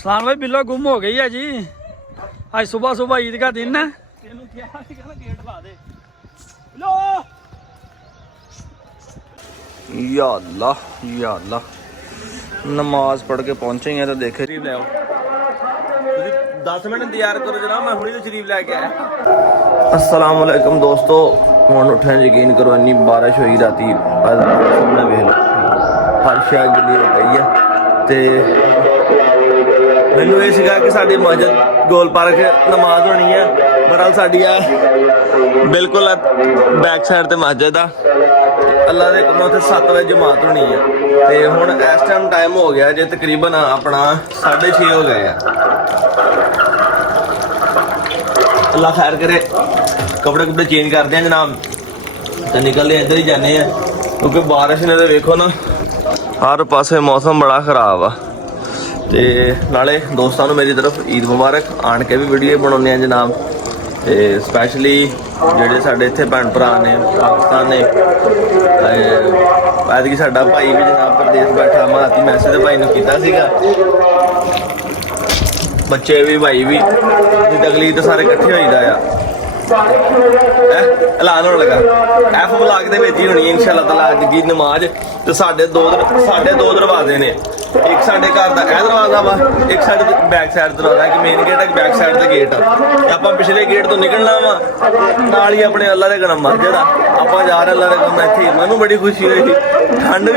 सलाम भाई बिल्लो गुम हो गई है जी। आज सुबह सुबह ईद का दिन है। या अल्लाह नमाज पढ़ के पहुंचे हैं तो देखे शरीफ ले आओ 10 मिनट इंतजार करो जनाब, मैं हुणी तो शरीफ लैके आया। अस्सलाम वालेकुम दोस्तों, हुण उठे यकीन करो इन्नी बारिश हुई राती, सामने वेख लो हर शय गिल्ली हो गई है। तो मैनू ये सीगा कि साडी मस्जिद गोल पार्क नमाज होनी है, बहरहाल साडी आ बिल्कुल बैक साइड ते मस्जिद आ। अल्लाह के हुक्म उत्थे 7 बजे जमात होनी है। तो हुण इस टाइम टाइम हो गया जे तकरीबन अपना 6:30 हो गए हैं। अल्लाह खैर करे, कपड़े कुपड़े चेंज करते हैं जनाब तो निकलते इधर ही जाने हैं, क्योंकि बारिश ने तो वेखो ना हर पासे मौसम बड़ा खराब आ। ते नाले दोस्तों को मेरी तरफ ईद मुबारक, आन के भी वीडियो बनाने जनाब। तो स्पैशली ਜਿਹੜੇ ਸਾਡੇ ਇੱਥੇ ਭੈਣ ਭਰਾ ਨੇ ਪਾਕਿਸਤਾਨ ਨੇ, ਐਤਕੀ ਸਾਡਾ ਭਾਈ ਵੀ ਜਨਾਬ ਪ੍ਰਦੇਸ਼ ਬੈਠਾ, ਮੈਂ ਰਾਤੀ ਮੈਸੇਜ ਭਾਈ ਨੂੰ ਕੀਤਾ ਸੀਗਾ, ਬੱਚੇ ਵੀ ਭਾਈ ਵੀ ਤਕਲੀਫ ਤਾਂ ਸਾਰੇ ਇਕੱਠੇ ਹੋਈਦਾ ਆ। ਐਲਾਨ ਹੋਣ ਲੱਗਾ ਐਫ ਬਲਾਕ ਦੇ ਵਿੱਚ ਹੀ ਹੋਣੀ ਇਨਸ਼ਾਅੱਲਾ ਤਾਲਾ ਅੱਜ ਦੀ ਨਮਾਜ਼। ਤੇ ਸਾਡੇ ਦੋ ਦਰਵਾਜ਼ੇ ਨੇ, ਇੱਕ ਸਾਡੇ ਘਰ ਦਾ ਇਹ ਦਰਵਾਜ਼ਾ ਵਾ, ਇੱਕ ਸਾਡੇ ਬੈਕ ਸਾਈਡ ਦਰਵਾਜ਼ਾ, ਇੱਕ ਮੇਨ ਗੇਟ ਹੈ, ਇੱਕ ਬੈਕ ਸਾਈਡ ਤੇ ਗੇਟ ਆ। ਤੇ ਆਪਾਂ ਪਿਛਲੇ ਗੇਟ ਤੋਂ ਨਿਕਲਣਾ ਵਾ, ਨਾਲ ਹੀ ਆਪਣੇ ਅੱਲਾ ਦੇ ਘਰ ਮਸਜਿਦ ਆ, ਆਪਾਂ ਜਾ ਰਹੇ ਅੱਲਾ ਦੇ ਘਰ। ਇੱਥੇ ਮੈਨੂੰ ਬੜੀ ਖੁਸ਼ੀ ਹੋਈ, ਠੰਡ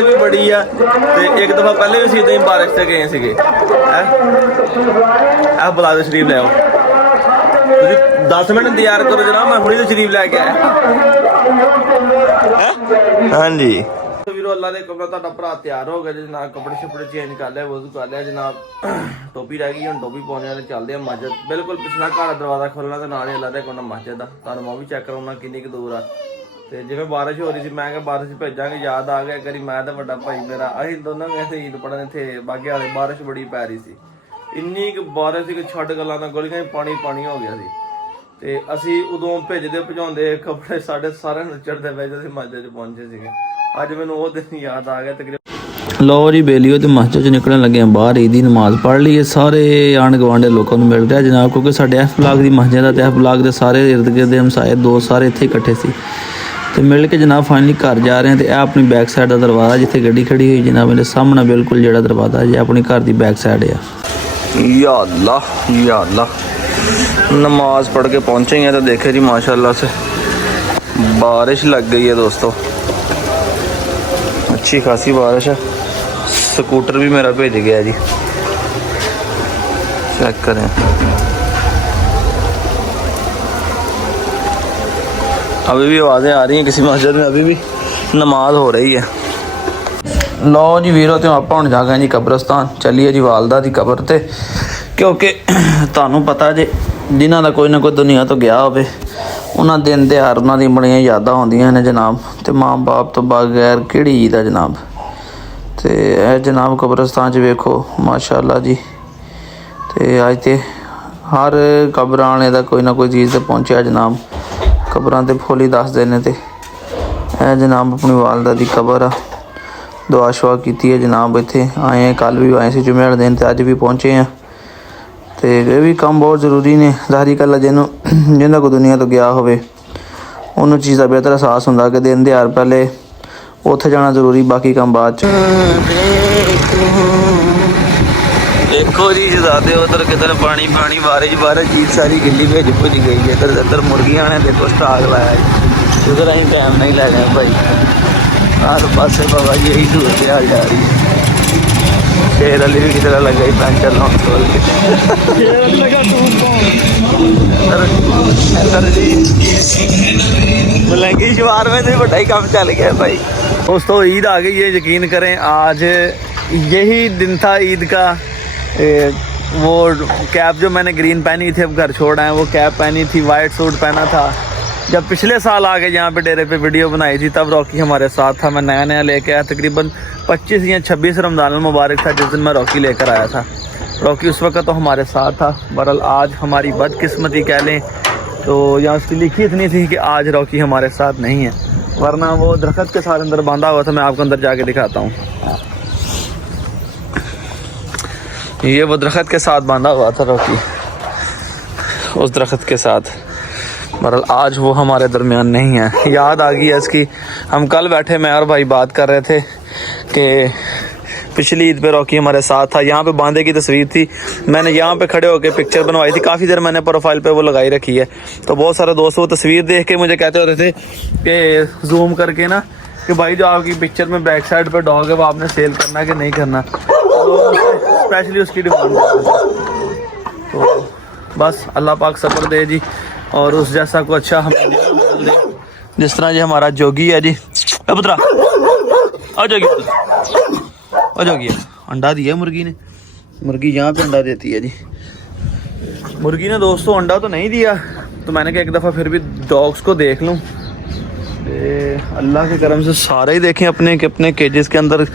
ਵੀ ਬੜੀ ਆ। ਤੇ ਇੱਕ ਦਫਾ ਪਹਿਲੇ ਵੀ ਸੀ ਇਦਾਂ ਹੀ ਬਾਰਿਸ਼ ਤੇ ਗਏ ਸੀਗੇ। ਇਹ ਬੁਲਾ ਦੇ ਸ਼ਰੀਫ ਲੈ ਆਓ, ਤੁਸੀਂ 10 ਮਿੰਟ ਇੰਤਜ਼ਾਰ ਕਰੋ ਜਨਾਬ, ਮੈਂ ਹੁਣੀ ਤੋਂ ਸ਼ਰੀਫ ਲੈ ਕੇ ਆਇਆ। ਹਾਂਜੀ ਵੀਰੋ, ਅੱਲਾ ਦੇ ਹੁਕਮ ਨਾਲ ਤੁਹਾਡਾ ਭਰਾ ਤਿਆਰ ਹੋ ਗਿਆ ਜਨਾਬ, ਕੱਪੜੇ ਛੱਪੜੇ ਚੇਂਜ ਕਰ ਲਿਆ, ਵਜ਼ੂ ਕਰ ਲਿਆ ਜਨਾਬ, ਟੋਪੀ ਰਹਿ ਗਈ, ਹੁਣ ਟੋਪੀ ਪਾਉਣੇ ਤੇ ਚੱਲਦੇ ਆ ਮਸਜਿਦ। ਬਿਲਕੁਲ ਪਿਛਲਾ ਘਰ ਦਰਵਾਜ਼ਾ ਖੋਲਣਾ ਤੇ ਨਾਲ ਹੀ ਅੱਲਾ ਦੇ ਹੁਕਮ ਨਾਲ ਮਸਜਿਦ ਆ। ਤੁਹਾਨੂੰ ਮੈਂ ਵੀ ਚੈੱਕ ਕਰਾਉਣਾ ਕਿੰਨੀ ਕੁ ਦੂਰ ਆ। ਤੇ ਜਿਵੇਂ ਬਾਰਿਸ਼ ਹੋ ਰਹੀ ਸੀ, ਮੈਂ ਕਿਹਾ ਬਾਰਿਸ਼ ਭੇਜਾਂਗੇ, ਯਾਦ ਆ ਗਿਆ ਕਰੀ ਮੈਂ ਤਾਂ ਵੱਡਾ ਭਾਈ ਮੇਰਾ, ਅਸੀਂ ਦੋਨੋਂ ਗਏ ਸੀ ਈਦ ਪੜਨ ਇੱਥੇ ਬਾਗੇ ਵਾਲੇ। ਬਾਰਿਸ਼ ਬੜੀ ਪੈ ਰਹੀ ਸੀ, ਇੰਨੀ ਕੁ ਬਾਰਿਸ਼ ਸੀ ਕਿ ਛੱਡ ਗੱਲਾਂ ਨਾਲ ਗਲੀਆਂ ਪਾਣੀ ਹੋ ਗਿਆ ਸੀ। ਤੇ ਅਸੀਂ ਉਦੋਂ ਭਜਾਉਂਦੇ ਕੱਪੜੇ ਸਾਡੇ ਸਾਰਿਆਂ ਨੂੰ ਚੜਦੇ ਪਏ ਜਦੋਂ ਅਸੀਂ ਮਸਜਿਦ 'ਚ ਪਹੁੰਚੇ ਸੀਗੇ। ਅੱਜ ਮੈਨੂੰ ਉਹ ਦਿਨ ਯਾਦ ਆ ਗਿਆ ਤਕਰੀਬਨ। लो जी बेलियो तो मस्जिद च निकलन लगे बाहर, ईद की नमाज़ पढ़ ली है। सारे आंढ गुआंढ लोगों को मिल रहा जनाब, क्योंकि साढ़े एफ ब्लाक की मस्जिद है, एफ ब्लाक के सारे इर्द गिर्द हमसाए दोस्त सारे इत्थे इकट्ठे सी। तो मिल के जनाब फाइनली घर जा रहे हैं। तो अपनी बैक साइड का दरवाज़ा जिथे गड्डी खड़ी हुई जनाब, मेरे सामने बिल्कुल जो दरवाज़ा है अपनी घर की बैक साइड है। या अल्लाह नमाज पढ़ के पहुँचे हैं तो देखे जी माशाल्लाह से बारिश लग गई है दोस्तों, अच्छी खासी बारिश है। स्कूटर भी मेरा भेज गया जी, चेक करें। अभी भी आवाज़ें आ रही हैं किसी मस्जिद में, अभी भी नमाज हो रही है। लो जी वीरो, तो आप हम जा गए जी कब्रस्तान, चलिए जी वालदा की कबर ते, क्योंकि तुहानू पता जे जिन्हों का कोई ना कोई दुनिया तो गया हो, उन्होंने दिन त्यौहार उन्होंने बड़ियां यादां होंदियां ने जनाब। तो माँ बाप तो बगैर किहड़ी ईद है जनाब। तो यह जनाब कब्रस्तान च वेखो माशाअल्लाह जी। तो अज तो हर कब्र आने का कोई ना कोई चीज़ तो पहुँचा जनाब, कब्रां ते फुल ही दस देने। तो यह जनाब अपनी वालदा की कबर आ, दुआ शुआ की है जनाब। इत्थे आए हैं, कल भी आए थे जुमे वाले दिन, तो अज भी पहुँचे हैं। तो ये भी काम बहुत ज़रूरी ने, ज़ाहिर गल जिन्होंने कोई दुनिया तो गया होवे उन्होंने चीज़ का बेहतर एहसास होंदा कि दिन त्यौहार पहले उत्थे जाना जरूरी, बाकी काम बाद च। देखो जी शहजादे उधर किधर पानी बारिश चीज सारी गिल्ली भेज भुज गई है। इधर मुर्गियां ने देखो स्टाक लाया, उधर अं टाइम नहीं लै गए भाई। हर पासे बाबा जी यही सूरत हाल जा रही है। शेर अली भी किधर लगा पैंचर लाउन खोल के मलंगी शवार में तो बड़ा ही काम चल गया भाई। दोस्तों ईद आ गई है, यकीन करें आज यही दिन था ईद का। वो कैप जो मैंने ग्रीन पहनी थी, अब घर छोड़ आए, वो कैप पहनी थी, वाइट सूट पहना था। जब पिछले साल आके यहाँ पे डेरे पे वीडियो बनाई थी तब रॉकी हमारे साथ था, मैं नया लेके आया। तकरीबन 25 या 26 रमज़ान मुबारक था जिस दिन मैं रॉकी लेकर आया था। रॉकी उस वक्त तो हमारे साथ था। बहरहाल आज हमारी बदकिस्मती कह लें तो यहाँ उसकी लिखी इतनी थी कि आज रॉकी हमारे साथ नहीं है, वरना वो दरख्त के साथ अंदर बांधा हुआ था। मैं आपको अंदर जाके दिखाता हूँ। ये वो दरख्त के साथ बांधा हुआ था रॉकी, उस दरख्त के साथ। बहरहाल आज वो हमारे दरमियान नहीं है। याद आ गई है इसकी। हम कल बैठे मैं और भाई बात कर रहे थे कि पिछली ईद पे रॉकी हमारे साथ था। यहाँ पे बांधे की तस्वीर थी, मैंने यहाँ पे खड़े होकर पिक्चर बनवाई थी। काफ़ी देर मैंने प्रोफाइल पे वो लगाई रखी है। तो बहुत सारे दोस्त वो तस्वीर देख के मुझे कहते होते थे कि जूम करके ना कि भाई जो आपकी पिक्चर में बैक साइड पे डॉग है वो आपने सेल करना है कि नहीं करना। तो स्पेशली उसकी डिमांड तो बस अल्लाह पाक सब्र दे जी, और उस जैसा को अच्छा हमें बदल दे। जिस तरह ये हमारा जोगी है जी। पुत्रा आ जोगी, आ जोगी अंडा दिया मुर्गी ने। मुर्गी यहाँ पे अंडा देती है जी। मुर्गी ने दोस्तों अंडा तो नहीं दिया, तो मैंने कहा एक दफ़ा फिर भी डॉग्स को देख लूँ। अल्लाह के करम से सारे ही देखें अपने के अपने केजेस के अंदर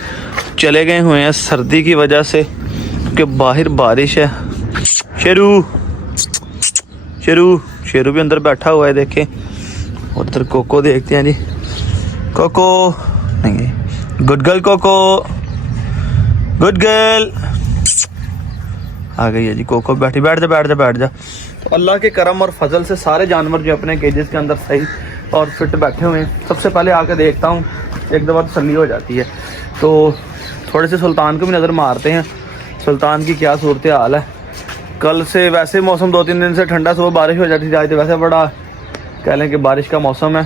चले गए हुए हैं सर्दी की वजह से, क्योंकि बाहर बारिश है। शेरू शेरू शेरू भी अंदर बैठा हुआ है देखें। उधर कोको देखते हैं जी। कोको नहीं, good girl Coco, good girl आ गई है जी। कोको बैठी, बैठ जा बैठ जा बैठ जा। तो अल्लाह के करम और फजल से सारे जानवर जो अपने केजेस के अंदर सही और फिट बैठे हुए हैं। सबसे पहले आके देखता हूँ, एक दफ़ा तसल्ली हो जाती है। तो थोड़े से सुल्तान को भी नज़र मारते हैं, सुल्तान की क्या सूरत हाल है। कल से वैसे मौसम 2-3 दिन से ठंडा, सुबह बारिश हो जाती थी, आज तो वैसे बड़ा कह लें कि बारिश का मौसम है।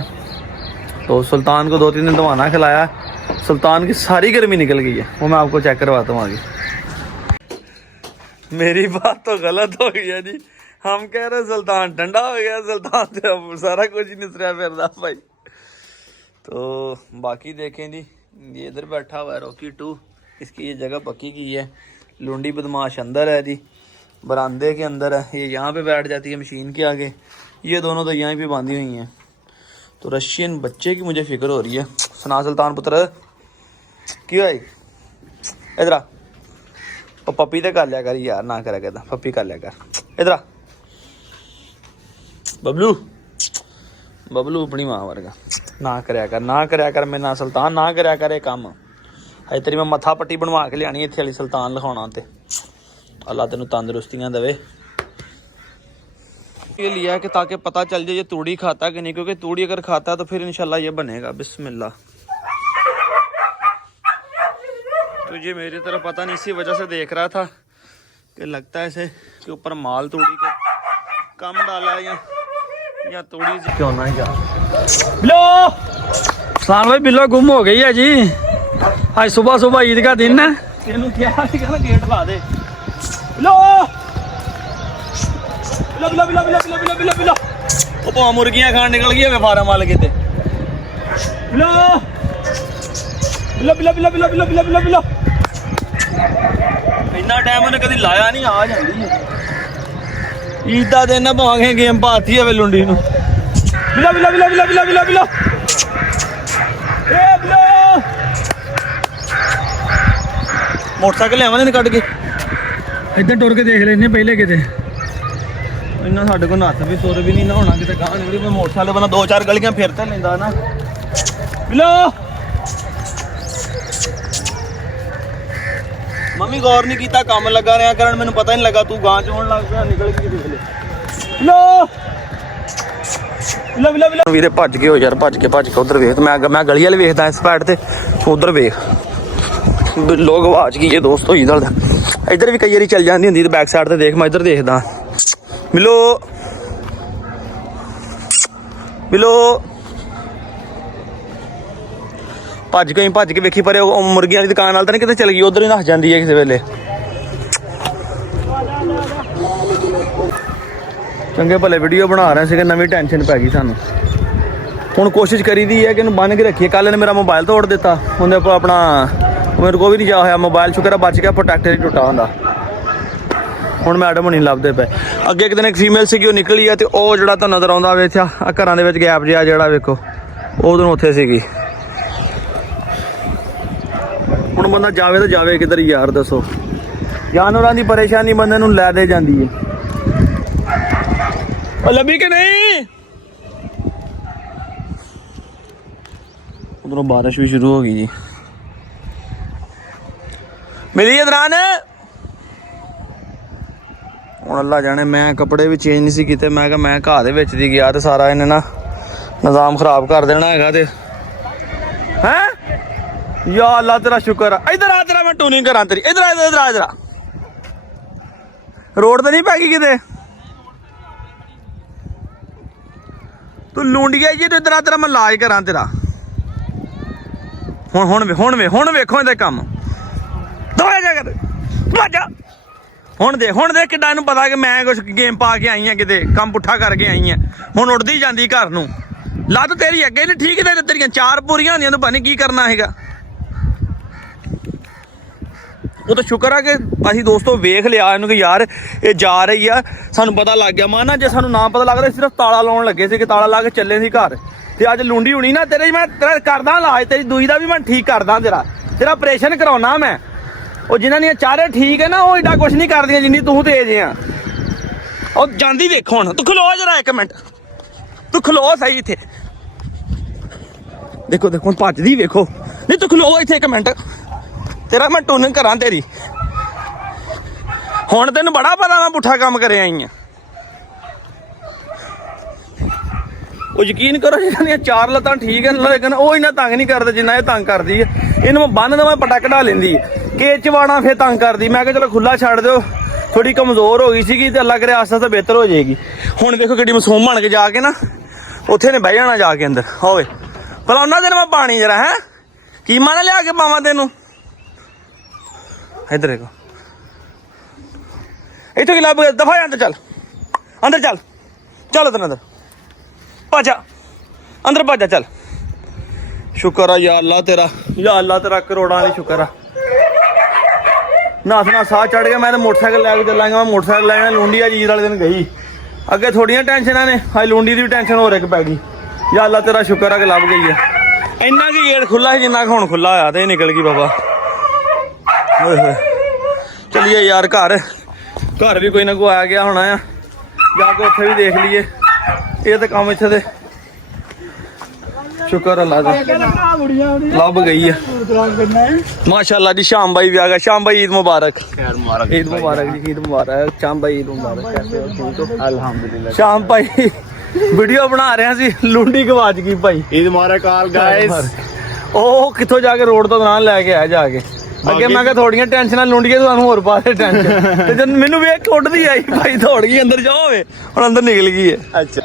तो सुल्तान को 2-3 दिन दवाना खिलाया, सुल्तान की सारी गर्मी निकल गई है। वो मैं आपको चेक करवाता हूँ आगे। मेरी बात तो गलत हो गई है जी। हम कह रहे सुल्तान ठंडा हो गया, सुल्तान से सारा कुछ ही निसरा फिर भाई। तो बाकी देखें जी, ये इधर बैठा हुआ है रॉकी 2। इसकी ये जगह पक्की की है। लुंडी बदमाश अंदर है जी, बरामदे के अंदर है। ये यहाँ पे बैठ जाती है मशीन के आगे। ये दोनों तो यहाँ पे बांधी हुई हैं। तो रशियन बच्चे की मुझे फिक्र हो रही है। सुना सुल्तान पुत्र क्यों आई इधर आ। और पप्पी तो कर लिया कर यार, ना करा कहता पप्पी कर लिया कर। इधर आ बबलू, बबलू अपनी माँ वर्गा ना करया कर, ना करया कर। मैं ना सुल्तान ना करया करे काम। अजे तेरी मैं मत्था पट्टी बनवा के लियानी इत्थे वाली सुल्तान लिखाउणा ते। अल्लाह तेनू तंदुरुस्तियां देवे। ये लिया कि ताकि पता चल जाए ये तूड़ी खाता कि नहीं, क्योंकि तूड़ी अगर खाता है तो फिर इंशाल्लाह ये बनेगा। बिस्मिल्लाह। तो ये मेरी तरफ पता नहीं, इसी वजह से देख रहा था कि लगता है इसे कि ऊपर माल तूड़ी के कम डाला है या तूड़ी से क्यों ना। क्या बिल्लो सान भाई, बिल्लो गुम हो गई है जी। आज सुबह सुबह ईद का दिन है। तेनू क्या गेट ला दे। बिल्लो बिल्लो बिल्लो बिल्लो बिल्लो बिल्लो बिल्लो बिल्लो। ओ मुर्गियां खान निकल गई फार्म वाले किते। बिल्लो बिल्लो बिल्लो बिल्लो बिल्लो बिल्लो बिल्लो बिल्लो बिल्लो। इन्ना टाइम उन्हें कभी लाया नहीं, आ जाती है ईद का दिन। भावे गेम पाती है लुंडी नू। बिल्लो बिल्लो बिल्लो बिल्लो बिल्लो बिल्लो बिल्लो। ए बिल्लो मोटरसाइकिल लियावां कट के इधर टुर के देख लेने पहले किते। इन्ना साडे को नत्थ भी तुर भी नहीं ना होना किते कहां निकली। मोटरसाइकिल बंदा 2-4 गलियां फिर तो लेंदा ना। बिल्लो मम्मी गौर नहीं किया, काम लगा रहा करन, मैनू पता नहीं लगा तू गां चोण लग गया, निकल गई किसी वेले। बिल्लो बिल्लो बिल्लो बिल्लो। वीरे भज के हो यार, भज के उधर वेख। मैं गली वाले वेखदा इस पैड ते, उधर वेख लोग आवाज की है दोस्तों। इधर भी कई बारी चल जाती होंगी बैक साइड ते देख। मैं इधर देखदा। मिलो मिलो भज के वेखी पर मुर्गियां वाली दुकान वाल तो नहीं किते चल गई, उधर ही नस जाती है किसी वेले। चंगे भले वीडियो बना रहे थे, नवी टेंशन पै गई सानू। हुण कोशिश करी दी है कि बन के रखिए। कल ने मेरा मोबाइल तोड़ दिता, उन्हें अपना मेरे को भी नहीं जा होया मोबाइल। शुक्र बच गया, प्रोटेक्टर ही टुटा होंदा। हुण मैडम नहीं लभदे पे। अगे एक दिन एक फीमेल सी निकली है, तो वह जो तो नज़र आता वे घर के गैप जहा जोड़ा वेखो उधरों उत्थे सी। हुण बंदा जावे तो जावे किधर यार दसो। जानवरों की परेशानी बंदे नूं लै दे जांदी है। लभी के नहीं। उधरों बारिश भी शुरू हो गई जी। मिली है दरान ਹੁਣ ਅੱਲਾ ਜਾਣੇ ਮੈਂ ਕੱਪੜੇ ਵੀ ਚੇਂਜ ਨਹੀਂ ਸੀ ਕੀਤੇ। ਮੈਂ ਕਿਹਾ ਮੈਂ ਘਾਹ ਦੇ ਵਿੱਚ ਦੀ ਗਿਆ ਤੇ ਸਾਰਾ ਇਹਨੇ ਨਾ ਨਿਜ਼ਾਮ ਖਰਾਬ ਕਰ ਦੇਣਾ ਹੈਗਾ। ਤੇ ਹੈਂ ਯਾ ਅੱਲਾ ਤੇਰਾ ਸ਼ੁਕਰ ਆ। ਇਧਰ ਆ ਤੇਰਾ ਮੈਂ ਟੂਨਿੰਗ ਕਰਾਂ ਤੇਰੀ। ਇਧਰ ਆ ਇਧਰ ਆ ਇਧਰ ਆ। ਰੋਡ ਤੇ ਨਹੀਂ ਪੈ ਗਈ ਕਿਤੇ ਤੂੰ ਲੂੰਡੀਆ ਜੀ। ਤੂੰ ਇਧਰ ਆ ਤੇਰਾ ਮੈਂ ਇਲਾਜ ਕਰਾਂ ਤੇਰਾ। ਹੁਣ ਵੇਖੋ ਇਹਦੇ ਕੰਮ ਦਵਾ ਜਾ ਕਰ ਜਾ। ਹੁਣ ਦੇ ਕਿੱਡਾ ਇਹਨੂੰ ਪਤਾ ਕਿ ਮੈਂ ਕੁਛ ਗੇਮ ਪਾ ਕੇ ਆਈ ਆ, ਕਿਤੇ ਕੰਮ ਪੁੱਠਾ ਕਰਕੇ ਆਈ ਆ। ਹੁਣ ਉੱਡਦੀ ਜਾਂਦੀ ਘਰ ਨੂੰ। ਲੱਤ ਤੇਰੀ ਅੱਗੇ ਨਹੀਂ ਠੀਕ ਤੇ ਤੇਰੀਆਂ 4 ਪੂਰੀਆਂ ਹੁੰਦੀਆਂ ਤੂੰ ਪਤਾ ਨਹੀਂ ਕੀ ਕਰਨਾ ਹੈਗਾ। ਉਹ ਤਾਂ ਸ਼ੁਕਰ ਆ ਕਿ ਅਸੀਂ ਦੋਸਤੋ ਵੇਖ ਲਿਆ ਇਹਨੂੰ ਕਿ ਯਾਰ ਇਹ ਜਾ ਰਹੀ ਆ, ਸਾਨੂੰ ਪਤਾ ਲੱਗ ਗਿਆ। ਮਾਨਾ ਜੇ ਸਾਨੂੰ ਨਾ ਪਤਾ ਲੱਗਦਾ ਸਿਰਫ ਤਾਲਾ ਲਾਉਣ ਲੱਗੇ ਸੀ ਕਿ ਤਾਲਾ ਲਾ ਕੇ ਚੱਲੇ ਸੀ ਘਰ। ਤੇ ਅੱਜ ਲੁੰਡੀ ਹੋਣੀ ਨਾ ਤੇਰੇ ਮੈਂ ਤੇਰਾ ਕਰਦਾ ਇਲਾਜ, ਤੇਰੀ ਦੂਈ ਦਾ ਵੀ ਮੈਂ ਠੀਕ ਕਰਦਾ। ਤੇਰਾ ਆਪਰੇਸ਼ਨ ਕਰਾਉਣਾ ਮੈਂ। ਉਹ ਜਿਨ੍ਹਾਂ ਦੀਆਂ ਚਾਰੇ ਠੀਕ ਹੈ ਨਾ ਉਹ ਏਡਾ ਕੁਛ ਨਹੀਂ ਕਰਦੀਆਂ ਜਿੰਨੀ ਤੂੰ ਤੇਜ਼ ਆ। ਉਹ ਜਾਂਦੀ ਵੇਖੋ ਹੁਣ। ਤੂੰ ਖਲੋ ਜਰਾ 1 ਮਿੰਟ। ਤੂੰ ਖਲੋ ਸਹੀ ਇੱਥੇ। ਦੇਖੋ ਹੁਣ ਭੱਜਦੀ ਵੇਖੋ। ਨਹੀਂ ਤੂੰ ਖਲੋ ਇੱਥੇ 1 ਮਿੰਟ। ਤੇਰਾ ਮੈਂ ਟੂਨਿੰਗ ਕਰਾਂ ਤੇਰੀ। ਹੁਣ ਤੈਨੂੰ ਬੜਾ ਪਤਾ ਮੈਂ ਪੁੱਠਾ ਕੰਮ ਕਰਿਆ ਆਈ ਆ। ਉਹ ਯਕੀਨ ਕਰੋ ਜਿਹਨਾਂ ਦੀਆਂ 4 ਲੱਤਾਂ ਠੀਕ ਹੈ ਲੇਕਿਨ ਉਹ ਇੰਨਾ ਤੰਗ ਨਹੀਂ ਕਰਦੇ ਜਿੰਨਾ ਇਹ ਤੰਗ ਕਰਦੀ ਹੈ। ਇਹਨੂੰ ਮੈਂ ਬੰਨ ਦੇਵਾਂ ਪਟਾ ਕਢਾ ਲੈਂਦੀ ਕੇ ਚਵਾਣਾ ਫਿਰ ਤੰਗ ਕਰਦੀ। ਮੈਂ ਕਿਹਾ ਚਲੋ ਖੁੱਲਾ ਛੱਡ ਦਿਓ, ਥੋੜੀ ਕਮਜ਼ੋਰ ਹੋ ਗਈ ਸੀਗੀ ਤੇ ਅੱਲਾ ਕਰੇ ਆਸਤਾ ਤਾਂ ਬਿਹਤਰ ਹੋ ਜਾਏਗੀ। ਹੁਣ ਦੇਖੋ ਕਿੱਡੀ ਮਾਸੂਮ ਬਣ ਕੇ ਜਾ ਕੇ ਨਾ ਉੱਥੇ ਨੇ ਬਹਿ ਜਾਣਾ ਜਾ ਕੇ ਅੰਦਰ। ਹੋਵੇ ਭਲਾ ਉਹਨਾਂ ਦਿਨ ਮੈਂ ਪਾਣੀ ਜਰਾ ਹੈ ਕੀ ਮਾਨਾ ਲਿਆ ਕੇ ਪਾਵਾਂ ਤੈਨੂੰ। ਇੱਧਰ ਦੇਖੋ ਇੱਥੋਂ ਕੀ ਲੱਭ ਗਿਆ। ਦਫਾ ਅੰਦਰ ਚੱਲ ਅੰਦਰ ਭਾਜਾ ਅੰਦਰ ਭਾਜਾ ਚੱਲ। ਸ਼ੁਕਰ ਆ ਯਾ ਅੱਲਾ ਤੇਰਾ ਕਰੋੜਾਂ ਦੀ ਸ਼ੁਕਰ ਆ। ਨਾਸ ਸਾਹ ਚੜ ਗਿਆ। ਮੈਂ ਤਾਂ ਮੋਟਰਸਾਈਕਲ ਲੈ ਕੇ ਚੱਲਾਂਗਾ। ਮੈਂ ਮੋਟਰਸਾਈਕਲ ਲੈਣਾ ਲੂੰਡੀਆ ਜੀਰ ਵਾਲੇ ਦਿਨ ਗਈ। ਅੱਗੇ ਥੋੜੀਆਂ ਟੈਨਸ਼ਨਾਂ ਨੇ, ਅੱਜ ਲੂੰਡੀ ਦੀ ਵੀ ਟੈਨਸ਼ਨ ਹੋਰ ਇੱਕ ਪੈ ਗਈ। ਯਾ ਅੱਲਾ ਤੇਰਾ ਸ਼ੁਕਰ ਆ ਕਿ ਲੱਭ ਗਈ ਆ। ਇੰਨਾ ਕੀ ਗੇਟ ਖੁੱਲਾ ਸੀ ਜਿੰਨਾ ਹੁਣ ਖੁੱਲਾ ਹੋਇਆ ਤੇ ਨਿਕਲ ਗਈ ਬਾਬਾ। ਓਏ ਚਲੀਏ ਯਾਰ ਘਰ ਵੀ ਕੋਈ ਨਾ ਕੋਈ ਆਇਆ ਗਿਆ ਹੋਣਾ ਆ। ਜਾ ਕੇ ਉੱਥੇ ਵੀ ਦੇਖ ਲਈਏ। ਇਹ ਤਾਂ ਕੰਮ ਇੱਥੇ ਦੇ ਸ਼ੁਕਰ ਅੱਲਾ ਦਾ ਲੱਭ ਗਈ ਆ। ਮਾਸ਼ਾਅੱਲਾ ਜੀ ਸ਼ਾਮ ਭਾਈ ਵੀ ਆ ਗਿਆ। ਸ਼ਾਮ ਭਾਈ ईद मुबारक। ईद मुबारक जी। ईद मुबारक शाम भाई। ईद मुबारक। कैसे हो? ठीक हो? अल्हम्दुलिल्लाह। शाम भाई ਵੀਡੀਓ ਬਣਾ ਰਿਹਾ ਸੀ ਲੁੰਡੀ ਗਵਾਚ ਗਈ ਭਾਈ। ईद मुबारक ऑल गाइस। ਉਹ ਕਿੱਥੋਂ ਜਾ ਕੇ ਰੋਡ ਤੋਂ ਨਾਲ ਲੈ ਕੇ ਆਇਆ ਜਾ ਕੇ। ਅੱਗੇ ਮੈਂ ਕਿਹਾ ਥੋੜੀਆਂ ਟੈਨਸ਼ਨਾਂ ਲੁੰਡੀਆਂ ਤੁਹਾਨੂੰ ਹੋਰ ਪਾ ਦੇ ਟੈਨਸ਼ਨ। ਤੇ ਜਦ ਮੈਨੂੰ ਵੇਖ ਕੇ ਉੱਡਦੀ ਆਈ ਭਾਈ ਦੌੜ ਗਈ अंदर जाओ। ਹੁਣ अंदर निकल गई है। अच्छा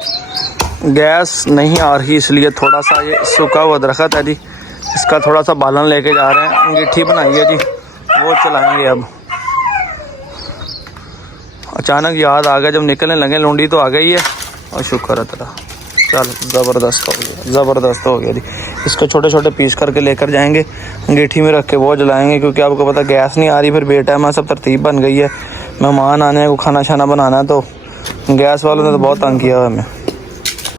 गैस नहीं आ रही इसलिए थोड़ा सा ये सूखा हुआ दरख्त है जी, इसका थोड़ा सा बालन लेके जा रहे हैं। अंगीठी बनाई है जी, वो चलाएंगे अब। अचानक याद आ गया जब निकलने लगे लुंडी तो आ गई है और शुक्र है तेरा। चल ज़बरदस्त हो गया जी। इसको छोटे छोटे पीस करके लेकर जाएंगे, अंगीठी में रख के वो जलाएंगे क्योंकि आपको पता गैस नहीं आ रही। फिर बेटाइम सब तरतीब बन गई है, मेहमान आने को खाना शाना बनाना है तो गैस वालों ने तो बहुत तंग किया हुआ हमें।